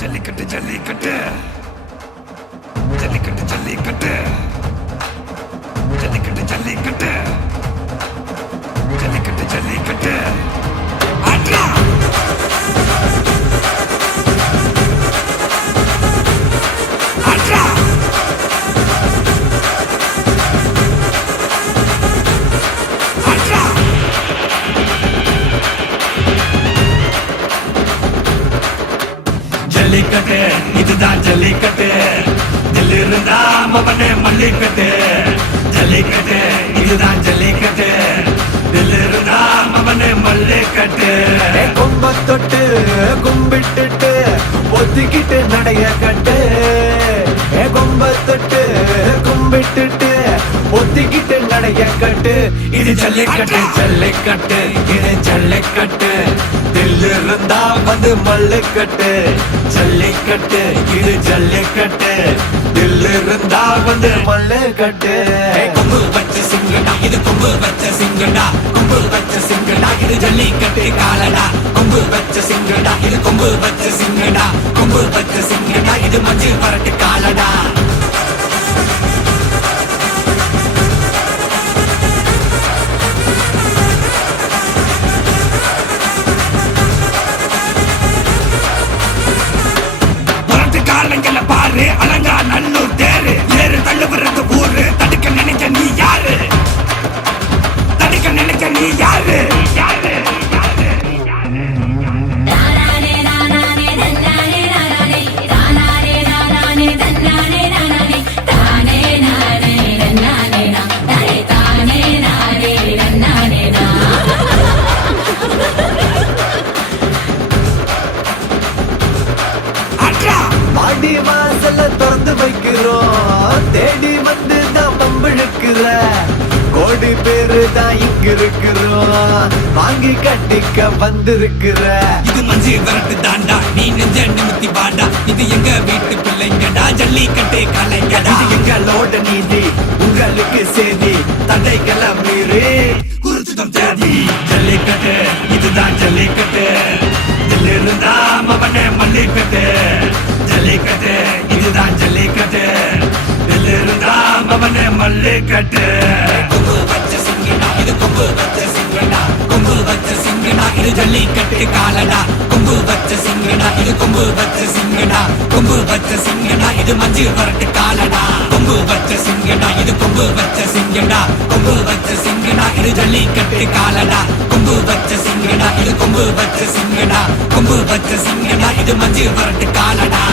ஜல்லிக்கட்டு ஜல்லிக்கட்டு ஜல்லிக்கட்டு ஜல்லிக்கட்டு ஜல்லிக்கட்டு ஜல்லிக்கட்டு ஜல்லிக்கட்டு ஜல்லிக்கட்டு ஆட்ரா ஆட்ரா ஆட்ரா ஜல்லிக்கட்டு இதுதான் ஜல்லிக்கட்டு தில் இருந்தா மவனே மல்லிக்கட்டு ஜல்லிக்கட்டு இதுதான் ஜல்லிக்கட்டு தில் இருந்தா மவனே மல்லிக்கட்டு கொம்ப தொட்டு கும்பிட்டுட்டு ஒத்திக்கிட்டு நடைய கட்டு கொம்ப தொட்டு கும்பிட்டுட்டு ஒத்திக்கிட்டு நடைய கட்டு இது ஜல்லிக்கட்டு ஜல்லிக்கட்டு இது ஜல்லிக்கட்டு தில் இருந்தா வந்து மல்லுக்கட்டு ஜல்லிக்கட்டு இது ஜல்லிக்கட்டு தில் இருந்தா வந்து மல்லுக்கட்டு கொம்பு வச்ச சிங்கடா இது கொம்பு வச்ச சிங்கடா கொம்பு வச்ச சிங்கடா இது ஜல்லிக்கட்டு காலடா கொம்பு வச்ச சிங்கடா இது கொம்பு வச்ச சிங்கடா கொம்பு வச்ச சிங்கடா இது மஞ்சு பரட்டு காலடா காலங்கள பாரு அலங்கா நல்லூர் தேரு ஏறு தள்ளுபுறது ஊரு தடுக்க நினைக்க நீ யாரு தடுக்க நினைக்க நீ யாரு யாரு மாடி வாசல்ல திறந்து வைக்கிறோம் தேடி வந்து தான் பம்பிழுக்கிற கோடி பேரு தான் இங்க இருக்கிறோம் வாங்கி கட்டிக்க வந்திருக்கிற இது மஞ்சு விரட்டு தாண்டா நீ நெஞ்ச நிமித்தி வாடா இது எங்க வீட்டு பிள்ளைங்கடா ஜல்லிக்கட்டு கலைங்கடா இது எங்களோட நீதி உங்களுக்கு செய்தி தடைகளை மீறி குறிச்சுதம் தேதி ஜல்லிக்கட்டு இதுதான் ஜல்லிக்கட்டு தில் இருந்தா மவனே மல்லிக்கட்டு ஜல்லிக்கட்டு இதுதான் ஜல்லிக்கட்டு தில் இருந்தா மவனே மல்லிக்கட்டு கொம்பு வச்ச சிங்கடா இது கொம்பு வச்ச சிங்கடா கொம்பு வச்ச சிங்கடா இது ஜல்லிக்கட்டு காலடா கொம்பு வச்ச சிங்கடா இது கொம்பு வச்ச சிங்கடா கொம்பு வச்ச சிங்கடா இது மஞ்சு வரட்டு காலடா கொம்பு வச்ச சிங்கடா இது கொம்பு வச்ச சிங்கடா கொம்பு வச்ச சிங்கடா இது ஜல்லிக்கட்டு காலடா கொம்பு வச்ச சிங்கடா இது கொம்பு வச்ச சிங்கடா கொம்பு வச்ச சிங்கடா இது மஞ்சு வரட்டு காலடா